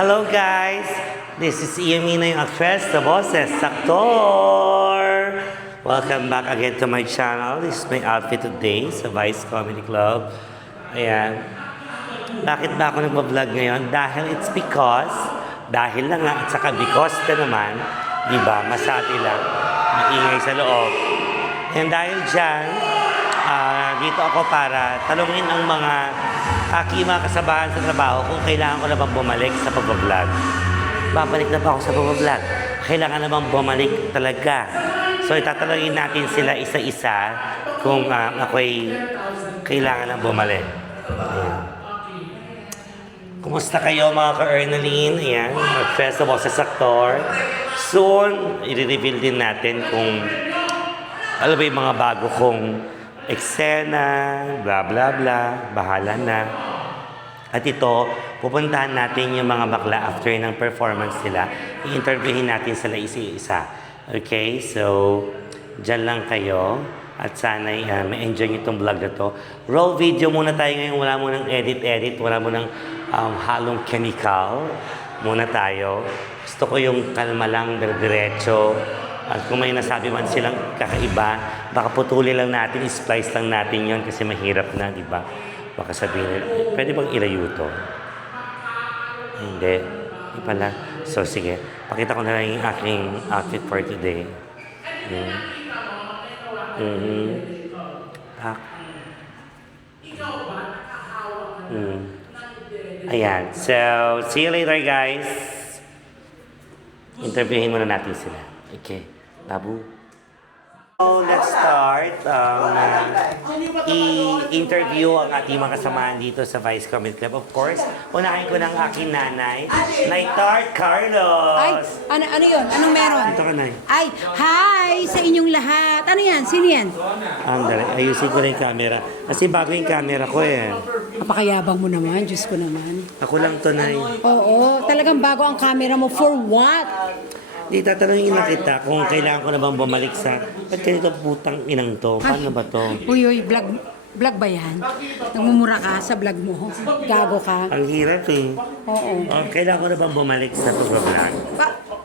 Hello guys! This is Iamina, yung actress, the boses, actor! Welcome back again to my channel. This is my outfit today sa Vice Comedy Club. Ayan. Bakit ba ako nagpa-vlog ngayon? Dahil it's because, dahil lang nga, at saka because na naman, di ba, masabi lang, maingay sa loob. And dahil dyan, dito ako para talungin ang mga aking mga kasabahan sa trabaho kung kailangan ko na bang bumalik sa pag-vlog. Babalik na ba ako sa pag-vlog? Kailangan na bang bumalik talaga? So itatalungin natin sila isa-isa kung ako'y kailangan na bumalik. Ayan. Kumusta kayo mga ka-Ernaline? Ayan, festival sa Saktor. Soon, i-reveal din natin kung alam ba yung mga bago kong eksena, bla bla bla, bahala na. At ito, pupuntahan natin yung mga bakla after ng performance nila. I-interviewin natin sila isa-isa. Okay, so, dyan lang kayo. At sana'y ma-enjoy nyo itong vlog na to. Roll video muna tayo ngayon. Wala mo ng edit-edit. Wala mo ng halong chemical. Muna tayo. Gusto ko yung kalma lang, diretso. At kung may nasabi man silang kakaiba, baka putuli lang natin, splice lang natin yon kasi mahirap na, di ba? Baka sabihin, pwede bang ilayo to? Hindi. Di pala. So, sige. Pakita ko na lang yung aking outfit for today. Ayan. So, see you later, guys. Interviewin muna natin sila. Okay. Babu. So, let's start. I-interview ang ating mga kasamahan dito sa Vice Comedy Club. Of course, unahin ko ng aking nanay, Tart Carlos. Ay, ano yun? Anong meron? Dito ka, Nay. Ay, hi sa inyong lahat. Ano yan? Sino yan? Andale, ayusin ko na yung camera. Kasi bago yung camera ko eh. Napakayabang mo naman, Diyos ko naman. Ako lang to, Nay. Oo, talagang bago ang camera mo. For what? Di tatanungin na kita kung kailangan ko na bang bumalik sa... Ba't ganito putang inang to? Paano ba to? Uy, vlog ba yan? Nagmumura ka sa vlog mo. Gago ka. Ang hirap eh. Oo. Kailangan ko na bang bumalik sa pag-vlog?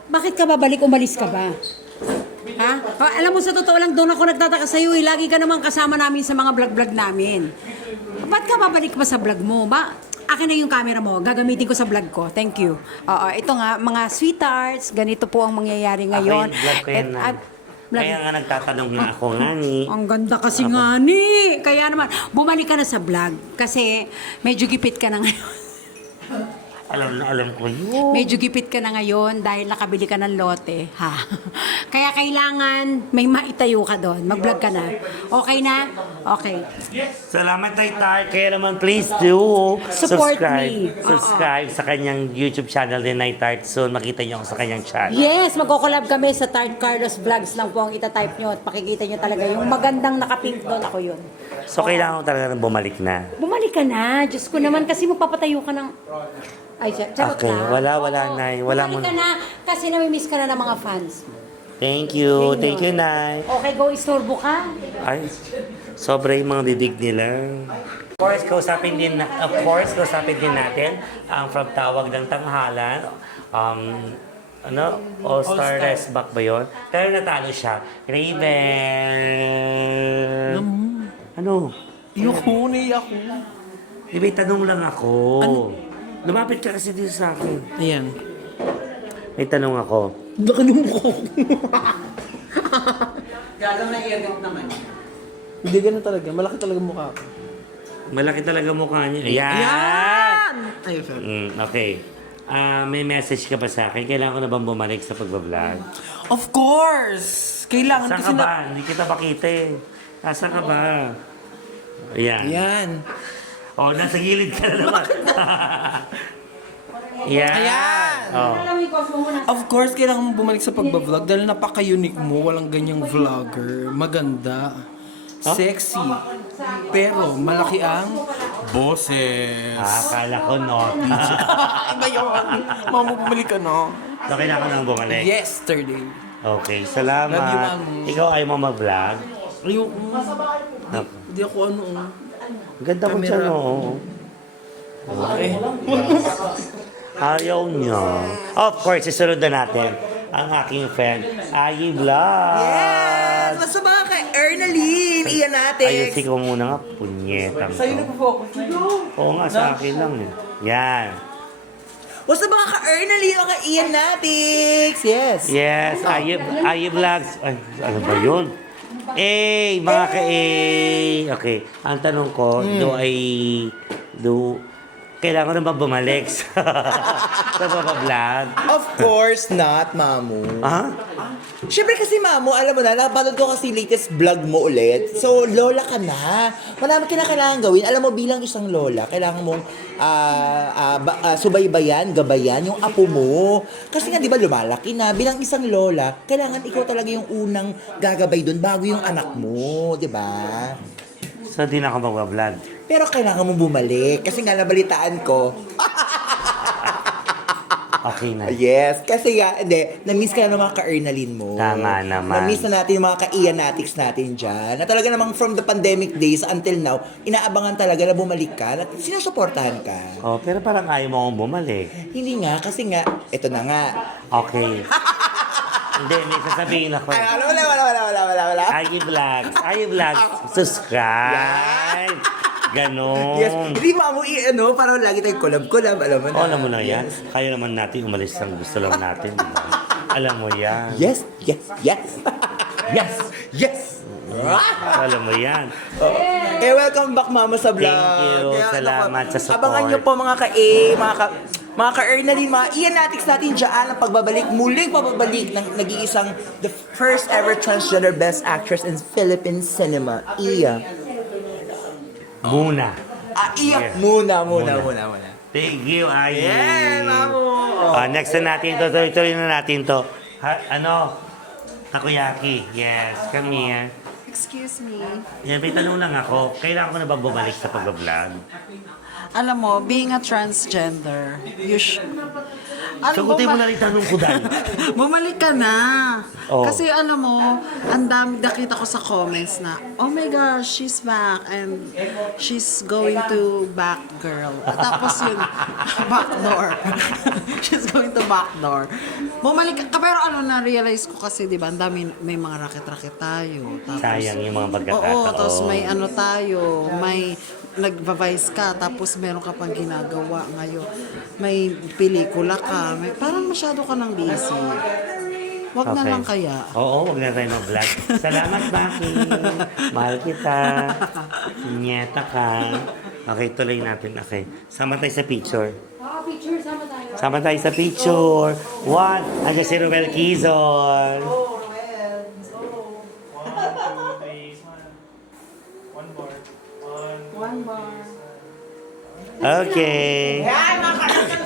Bakit ka babalik? Umalis ka ba? Ha? Alam mo, sa totoo lang, doon ako nagtataka sa'yo. Lagi ka naman kasama namin sa mga vlog-vlog namin. Ba't ka babalik pa sa vlog mo? Akin na yung camera mo. Gagamitin ko sa vlog ko. Thank you. Ito nga, mga sweethearts, ganito po ang mangyayari ngayon. Ako yung vlog ko yan, Kaya nga nagtatanong na ako nga ni. Ang ganda kasi nga ni. Kaya naman, bumalik ka na sa vlog. Kasi medyo gipit ka na ngayon. Alam ko yun. Medyo gipit ka na ngayon dahil nakabili ka ng lote. Ha? Kaya kailangan may maitayo ka doon. Mag-vlog ka na. Okay na? Okay. Salamat, Tart. Kaya naman, please do Support me. Subscribe sa kanyang YouTube channel din, Tart. Soon, makita niyo ako sa kanyang channel. Yes, magko-collab kami sa Tart Carlos Vlogs lang po ang itatype nyo at makikita nyo talaga yung magandang nakapink doon. Ako yun. So, kailangan ko talaga nang bumalik na. Bumalik ka na. Diyos ko naman kasi magpapatayo ka ng... Ay, charot Okay, na. wala, Nay. Wala mo. Bumalik ka na kasi namimiss ka na ng mga fans. Thank you, Nay. Okay, go istorbo ka. Ay, sobra yung mga bibig nila. Of course, kausapin din natin ang from Tawag ng Tanghalan. All-Star Rest Back ba yun? Pero natalo siya. Raven! Ano? Ayoko, naiyak ko. Di ba, tanong lang ako. Lumapit ka kasi dito sa akin. Ayan. May tanong ako. Laki ng mukha ko. Galang na i-edit naman. Hindi ganun talaga. Malaki talaga mukha ko. Malaki talaga mukha niya. Ayan! Ayan! Ayun, sir. Okay. May message ka ba sa akin? Kailangan ko na bang bumalik sa pag-vlog? Of course! Kailangan Saan kasi ka ba? Hindi kita makita eh. Nasaan ka ba? Ayan. Ayan. Oh, nasa gilid ka na naman. Ayan. Ayan. Oh. Of course, kailangan mo bumalik sa pagbablog dahil napaka-unique mo. Walang ganyang vlogger. Maganda. Sexy. Pero malaki ang boses. Akala ko no. Iba yun. Mama, bumalik ka na. So, kailangan nang bumalik. Yesterday. Okay, salamat. Love you, Mami. Ikaw ayaw mo mag-vlog? Ayoko. Hindi ako ano. Ganda mo dyan, oo. Okay. Ayaw niya. Of course, isunod na natin ang aking friend, Ayi Vlog. Yes! Basta mga ka-Ernaline, iyan natin. Ayusin ko muna nga, punyetang Sa'yo to. nag-focus. Oo nga, sa akin lang eh. Yan. Basta mga ka-Ernaline, mga iyan natin. Yes. Yes, Ayi Vlogs. Ay, ano ba yun? Mga Okay, ang tanong ko, kailangan na ba bumalik sa mga vlog? Of course not, Mamu. Ha? Siyempre kasi, Mamu, alam mo na, napanood ko kasi latest vlog mo ulit. So, lola ka na. Marami ka na kailangan gawin. Alam mo, bilang isang lola, kailangan mong subaybayan, gabayan yung apo mo. Kasi nga, di ba, lumalaki na. Bilang isang lola, kailangan ikaw talaga yung unang gagabay doon bago yung anak mo, di ba? So, di na ako mag-vlog. Pero kailangan mong bumalik. Kasi nga, nabalitaan ko. Okay na. Yes, kasi nga, na-miss ka na ng mga ka-Ernaline mo. Tama naman. Na-miss na natin yung mga ka-Ianatics natin dyan. Na talaga namang from the pandemic days until now, inaabangan talaga na bumalik ka at sinusuportahan ka. Oh, pero parang ayaw mo akong bumalik. Hindi nga, kasi nga, ito na nga. Okay. Hindi, may sasabihin ako. Wala. Ayi Vlogs, subscribe. Ganon. Yes, hindi mo parang lagi tayong collab, alam mo na. Alam mo na yan. Kaya naman natin umalis ang gusto lang natin, di ba? Alam mo yan. Yes. Alam mo yan. Welcome back, Mama, sa vlog. Thank you. Salamat sa support. Abangan nyo po mga mga ka-Ernaline, mga Ianatics natin dyan ang muling pagbabalik ng nag-iisang the first ever transgender best actress in Philippine cinema, Iya. Muna. Iya. Yes. Muna. Thank you, Ayi. Yeah, Mamu. Next na natin to. Tuloy na natin to. Takoyaki. Yes, come here. Excuse me. Yan, may tanong lang ako. Kailangan ko na ba bumalik sa pag-vlog? Alam mo, being a transgender, you should... Sagutin mo na rin tanong ko dahil. Bumalik ka na. Oh. Kasi alam mo, ang dami nakita ko sa comments na, oh my gosh, she's back and she's going to back girl. At tapos yun, backdoor. She's going to backdoor. Bumalik ka, pero na-realize ko kasi, di ba, ang dami, may mga raket-raket tayo. Tapos, Sayang yung mga pagkakataon. Oo, tapos may tayo, may nagva-vice ka, tapos meron ka pang ginagawa ngayon. May pelikula ka, parang masyado ka nang busy. Wag na lang kaya. Oo, wag na tayo mag-vlog. Salamat, Maki. Mahal kita. Nyeta ka. Okay, tuloy natin. Okay. Sama tayo sa picture. Picture, sama tayo. Sama tayo sa picture. One. Andiyan si Ruel Quizon. One bar. Okay.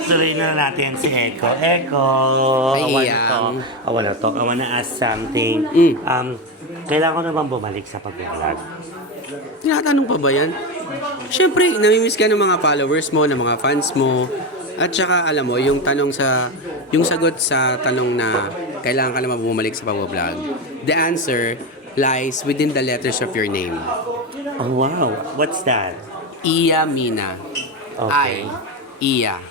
Tuloy na natin si Eko. Eko. I wanna ask something. Kailangan ko naman bumalik sa pag-vlog. Tinatanong pa ba yan? Siyempre, namimiss ka ng mga followers mo, ng mga fans mo. At saka, alam mo, yung sagot sa tanong na kailangan ka naman bumalik sa pag-vlog. The answer lies within the letters of your name. Oh, wow. What's that? Iya Mina. Okay. Iya.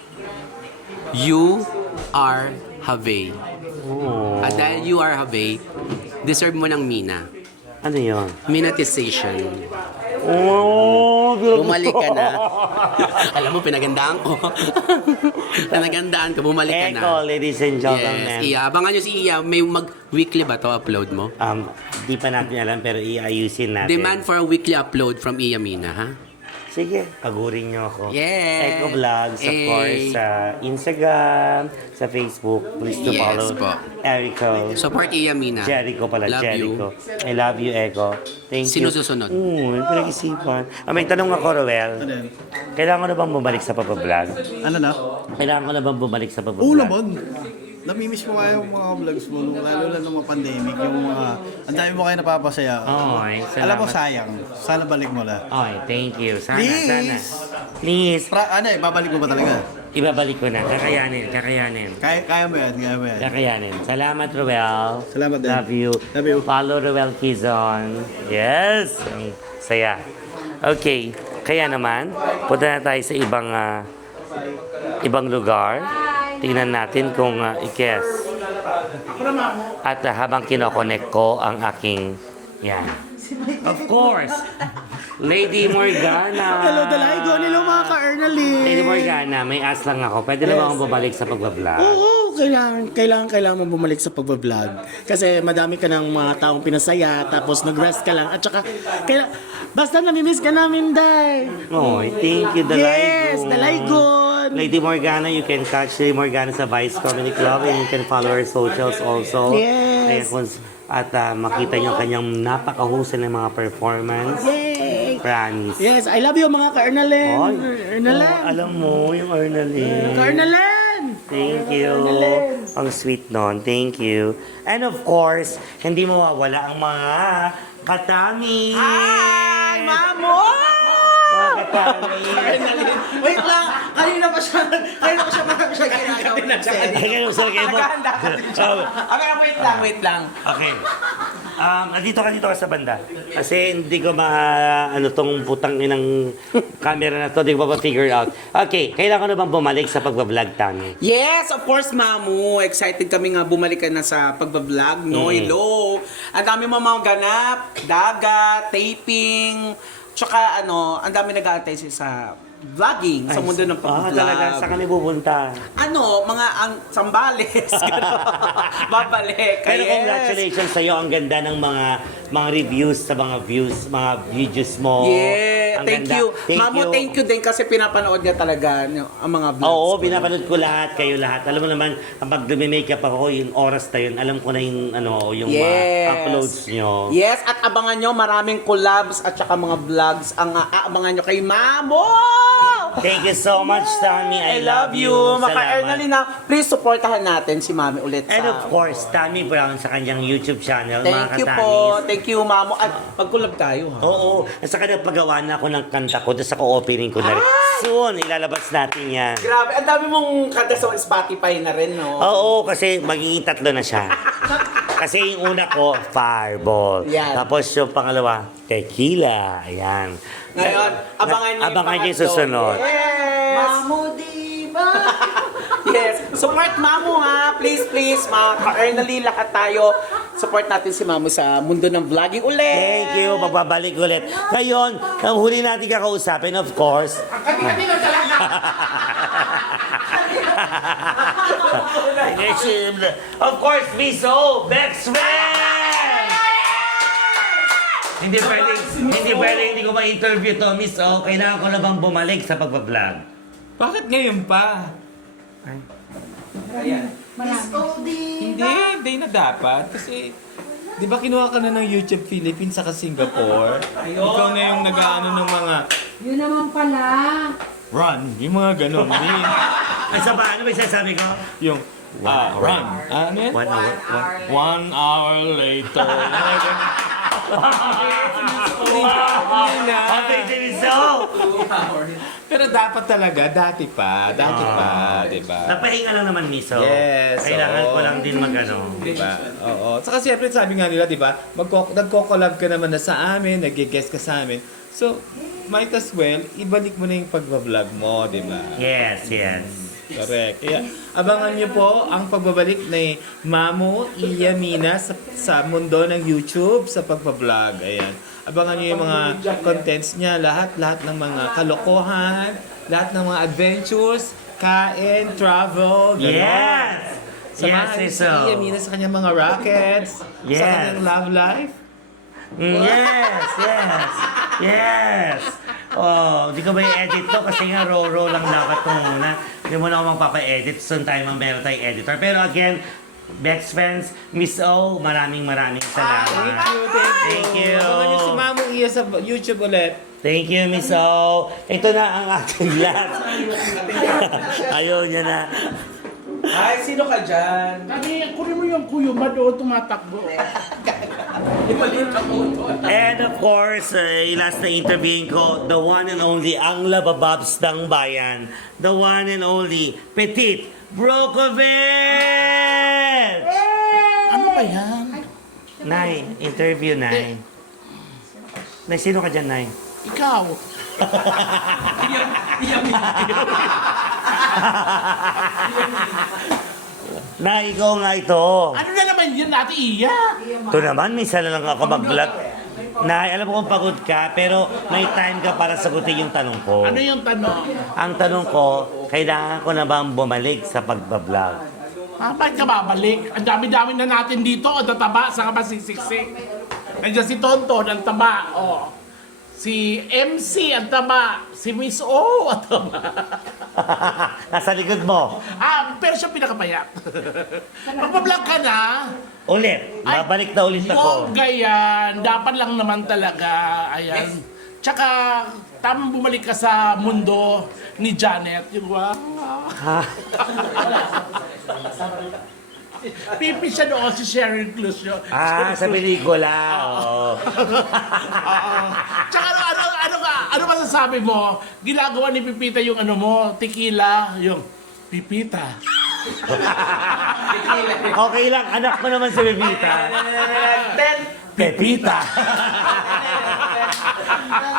You are Have. Oh. At dahil you are Have, deserve mo ng Mina. Ano yun? Minatization. Oh, Bumalik ka na. Alam mo, pinagandaan ko. Pinagandaan ko, bumalik ka na. Eko, ladies and gentlemen. Yes, Iya. Abangan nyo si Iya. May mag-weekly ba to upload mo? Di pa natin alam pero iayusin natin. Demand for a weekly upload from Iya Mina, ha? Sige, pagurin nyo ako. Yes. Eko Vlogs, of Eh. course, sa Instagram, sa Facebook. Please to Yes follow po. Erico. Support Iya Mina. Jericho pala, Love Jericho. you. I love you, Eko. Thank Sino you. susunod? Pinag-isipan. May tanong ako, Roel. Kailangan ko na bang bumalik sa pag-vlog? Ano na? Kailangan ko na bang bumalik sa pag-vlog? Oo naman. Namimiss mo nga yung mga vlogs mo, lalo na nung mga pandemic, yung mga, ang dami mo kayo napapasaya. Okay, salamat. Alam mo, sayang. Sana balik mo na. Okay, thank you. Sana, Please. sana. Please. Babalik mo ba talaga? Ibabalik ko na. Kakayanin. Kaya mo yan. Kakayanin. Salamat, Roel. Salamat din. Love you. Love you. Follow Roel Quizon. Yes. Ang saya. Okay. Kaya naman, punta na tayo sa ibang lugar. tingnan natin kung i-guess. At habang kinokonek ko ang aking, yan. Of course, Lady Morgana. Hello, Dalaigo. Hello, mga ka-Ernalyn. Lady Morgana, may ask lang ako. Pwede na ba akong bumalik sa pagbablog? Oo, kailangan mo bumalik sa pagbablog. Kasi madami ka ng mga taong pinasaya, tapos nag-rest ka lang. At saka, basta namimiss ka namin, Day. Oh, thank you, Dalaigo. Yes, Dalaigon. Lady Morgana, you can catch Lady Morgana sa Vice Comedy Club and you can follow her socials also. Yes. At makita niyo kanyang napakahusay ng mga performance. Yay! Promise. Yes, I love you, mga ka-Ernalyn. Oy, Ernalyn. oh, alam mo, yung Ernalyn. Ka-Ernalyn. Thank you. Ang sweet nun. Thank you. And of course, hindi mawawala ang mga katami. Hi, Mamo! Mga katami. Wait lang, kanina pa siya marami siya ginagawa. Ay, ganun sa kayo mo. Nagahanda ka din siya. Okay, wait lang. Okay. Dito ka sa banda. Kasi hindi ko tong putang inang camera na to, hindi ko pa figure out. Okay, kailangan ko na bang bumalik sa pagbablog, Tami? Yes, of course, Mamu. Excited kami nga bumalik ka na sa pagbablog, no? Hello. Ang dami mga ganap, dagat, taping, tsaka ang dami nag-aantay sa vlogging sa mundo ng pag-vlog. Talaga, saan kami pupunta? Mga Sambales. Babalik. Pero Yes. congratulations sa'yo. Ang ganda ng mga reviews sa mga mga videos mo. Yeah, Ang thank ganda. you. Mamu, thank you din kasi pinapanood niya talaga ang mga vlogs. Oo, ko. pinapanood ko lahat, kayo lahat. Alam mo naman, kapag dumi-makeup ako, yung oras na yun, alam ko na yung, yung mga uploads nyo. Yes, at abangan nyo maraming collabs at saka mga vlogs ang aabangan nyo kay Mamo! Thank you so much, Tami. I love you. Maka-Ernalyn na, please supportahan natin si Mami ulit sa... And of course, Tami Brown sa kanyang YouTube channel, Thank mga you katanis. po. Thank you, Mamo. At pag-collab tayo, ha? Oo. At saka nagpagawa na ako ng kanta ko, tapos ako opening ko na rin. Soon, ilalabas natin yan. Grabe, ang dami mong kanta sa Spotify na rin, no? Oo, kasi magiging 3 na siya. Kasi yung una ko, Fireball. Yan. Tapos yung pangalawa, Tequila. Ayan. Ngayon, abangan niyo yung susunod. Yes! Mamo, diba? Yes. Support Mamo, ha? Please, mga ka-Ernalyn, lahat tayo. Support natin si Mamo sa mundo ng vlogging ulit. Thank you. Magbabalik ulit. Ngayon, ang huli natin kakausapin, of course. Of course, Miss O, Bex Ren! Hindi pwede, hindi ko ma-interview to, Miss O. Kailangan ko na bang bumalik sa pagbablog? Bakit ngayon pa? Hindi na dapat. Kasi, di ba kinuha ka na ng YouTube Philippines saka Singapore? Ikaw na yung nag-ano ng mga Yun naman pala. run, yung mga ganun. Ay, sa ba? Ano ba yung sasabi ko? Yung run. Ano yan? 1 hour. 1 hour later. Hindi na. Okay, si Miss O. Pero dapat talaga, dati pa, di ba? Napahinga lang naman, Miss O. Yes, Kailangan oo. ko lang din magano. Diba? Oo. Saka siyempre sabi nga nila, diba, nagko-collab ka naman na sa amin, nag-guest ka sa amin. So, might as well, ibalik mo na yung pagbablog mo, diba? Yes. Correct. Kaya, abangan niyo po ang pagbabalik ni Mamo Iyamina sa mundo ng YouTube sa pagbablog. Ayan. Abangan niyo yung mga contents niya, lahat ng mga kalokohan, lahat ng mga adventures, kain, travel, gano'n. Yes! Samahan niyo Yes, si Iso. Iyamina sa kanyang mga rockets, sa Yes. kanyang love life. Yes! Oh, hindi ko ba i-edit to kasi nga raw lang dapat ko muna. Hindi mo na ako magpapa-edit. Soon tayo meron tayong editor. Pero again, Bex friends, Miss O, maraming salamat. Thank you. Abangan niyo si Mamo Iya sa YouTube ulit. Thank you, Miss O. Ito na ang aking last. Ayaw niya na. Ay, sino ka dyan? Kunin mo yung kuyo, doon tumatakbo. And of course, last na interviewin ko, the one and only, ang labababs ng bayan, the one and only, Petit Brokovic! Ano ba yan? Nay, interview, Nay. Nay, sino ka dyan, Nay? Ikaw. Na, ikaw nga ito. Ano na naman yun, Ate Iya? Ito naman, minsan na lang ako mag-vlog. Nay, alam ko kung pagod ka, pero may time ka para sagutin yung tanong ko. Ano yung tanong? Ang tanong ko, kailangan ko na bang bumalik sa pagbablog? Bakit ka babalik? Ang dami-dami na natin dito. Ang tataba, saan ka ba sisiksik? Nandiyan si Tonton, ang taba. Oh. Si MC, ang taba. Si Miss O, ang taba. Nasa likod mo. Pero siya pinakapayat. Magpa-vlog ka na. Ulit. Babalik na ulit ako. Huwag yan. Dapat lang naman talaga. Ayan. Tsaka, tamang bumalik ka sa mundo ni Janet. Yung wow. Pipi siya doon si Sheryl Cruz yun. Sa pelikula. Oo. Tsaka ano masasabi mo? Ginagawa ni Pipita yung ano mo, tequila, yung Pipita. Okay lang, anak mo naman si Pepita. Pepita.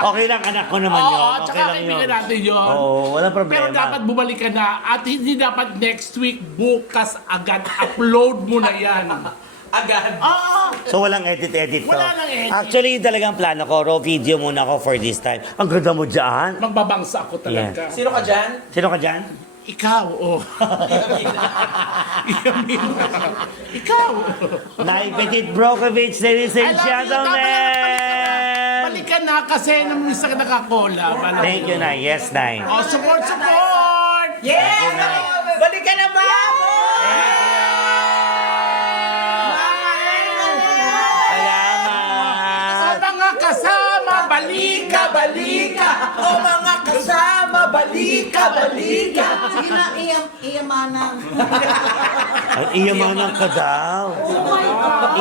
Okay lang, anak ko naman yun. Oo, Okay tsaka lang kaibigan yun. natin yun. Oo, walang problema. Pero dapat bumalik ka na at hindi dapat next week, bukas agad. Upload mo na yan. Agad? Oo. So walang edit-edit to? Wala nang edit. Actually, yung talagang plano ko, raw video muna ako for this time. Ang ganda mo dyan. Magbabangsa ako talaga. Sino ka dyan? Sino ka dyan? Ikaw, oh. Ikaw. Nay Petit Brokovich, ladies and gentlemen! Balik ka na kasi namiss ka nakakola. Thank you, Nay. Yes, Nay. Oh, support! Yes! Balik ka na ba? Salamat! O mga kasama, balika! O mga kasama, balika! Sige na, iyamanang. Ang iyamanang ka daw.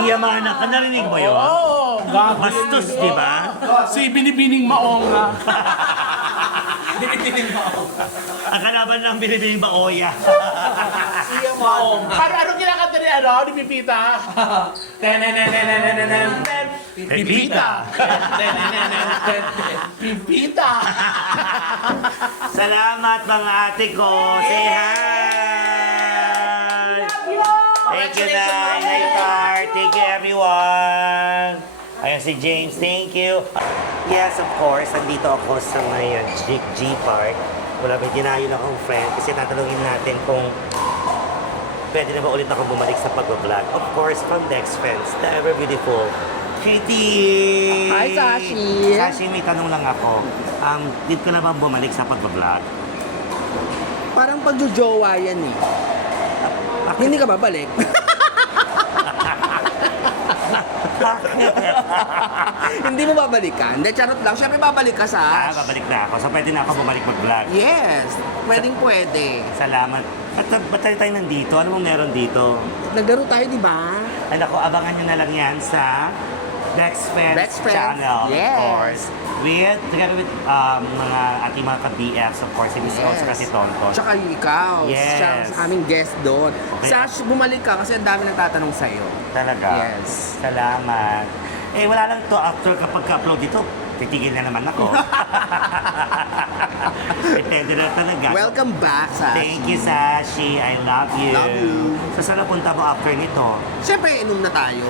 Iyamanang ka. Narinig mo yun? Oo, Bastos, di ba? si Binibining Maonga. Ang kalaban ng binibining baoya. Para ano kinakanta ni ni Pipita? Pipita! Pipita! Salamat mga ate ko. Say hi! Thank you, Nay Tar. Thank you, everyone. Ayan si James, thank you. Yes, of course, nandito ako sa may G Park. Wala may dinayo na akong friend kasi tatanungin natin kung pwede na ba ulit ako bumalik sa pag-vlog. Of course, from Dex Friends, the ever beautiful Katie! Hi, Sashi! Sashi, may tanong lang ako. Did ka na ba bumalik sa pag-vlog? Parang pagjojowa yan eh. Hindi ka babalik. Hindi mo babalikan. Hindi, charot lang. Siyempre babalik ka sa... Babalik na ako. So, pwede na ako bumalik mag-vlog. Yes. Pwede. Salamat. Ba't tayo nandito? Ano mong meron dito? Naglaro tayo, di ba? Ano ko, abangan nyo na lang yan sa Dex Friends channel, Yes. of course. Together with mga ating mga ka-BFs, of course, si Miss Rose kasi Tonton. Tsaka ikaw. Yes. Siya sa aming guest doon. Sash, bumalik ka kasi ang dami nagtatanong sa'yo. Talaga? Yes. Salamat. Wala lang to after kapag ka-upload dito, titigil na naman ako. Depende na talaga. Welcome back, Sash. Thank you, Sashi. I love you. Love you. So, saan napunta mo after nito? Siyempre, inom na tayo.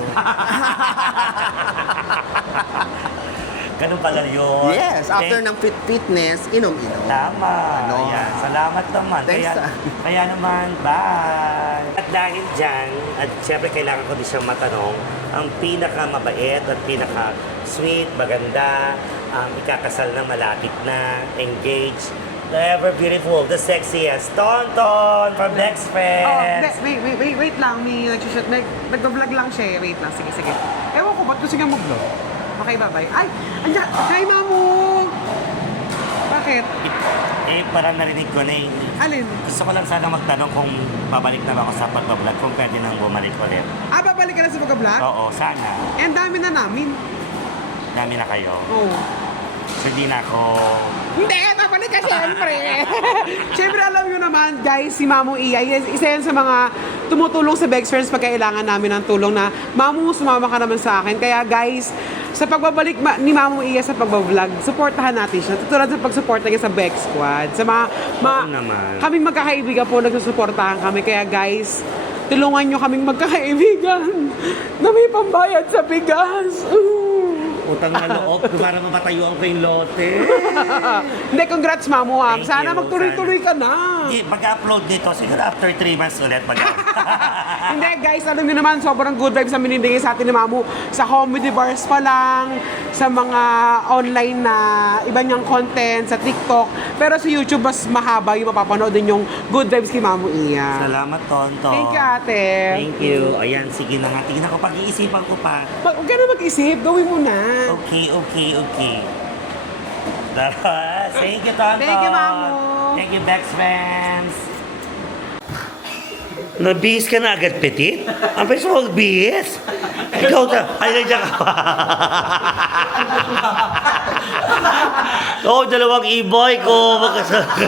Ganun pala yun. Yes, after ng fitness, inom-inom. Tama. Ano? Ayan. Salamat naman. Thanks, Kaya naman, bye. At dahil dyan, at syempre kailangan ko din siyang matanong, ang pinakamabait at pinaka-sweet, maganda, ikakasal na malapit na, engaged, the ever beautiful, the sexiest, Tonton from Dex Friends. Wait lang. May nag-shoot. Nag-vlog lang siya. Wait lang. Sige. Ewan ko, ba't gusto niya mag-vlog? Okay, bye-bye. Ay! Andiyan! Hi, Mamu! Bakit? Parang narinig ko na Alin? gusto ko lang sana magtanong kung babalik na ba ako sa pag-vlog, kung pwede nang bumalik ulit. Babalik ka na sa pag-vlog? Oo, sana. Ang dami na namin. Dami na kayo. Oo. So, hindi na ako... Hindi! Babalik ka siyempre! Siyempre, alam nyo naman, guys, si Mamu Iya, isa yan sa mga tumutulong sa Bex Friends pag kailangan namin ng tulong na, Mamu, sumama ka naman sa akin. Kaya, guys, sa pagbabalik ni Mamo Iya sa pagbablog, supportahan natin siya. Tutulad sa pagsuporta niya sa Beck Squad. Sa Oo naman. kaming magkakaibigan po, nagsusuportahan kami. Kaya guys, tulungan nyo kaming magkakaibigan na may pambayad sa bigas. Utang na loob, para mapatayuan ko yung lote. Hindi, congrats Mamo. Thank Sana you. magtuloy-tuloy ka na. Hindi, mag-upload dito. Siguro after 3 months ulit Hindi guys, alam niyo naman, sobrang good vibes na binibigay sa atin ni Mamu sa comedy bars pa lang, sa mga online na iba niyang content, sa TikTok. Pero sa YouTube, mas mahaba yung mapapanood din yung good vibes kay Mamu Iya. Salamat, Tonto. Thank you, ate. Thank you. Ayan, sige na nga. Tingnan ko, pag-iisipan ko pa. Huwag ka na mag-isip, gawin mo na. Okay. Thank you, Tonto. Thank you, Mamu. Thank you, Bex fans. Nabihis ka na agad, Petit? Ang pwede mo magbihis? Ikaw na. Ay, nandiyan ka pa. Oo, dalawang e-boy ko. Magkasaka.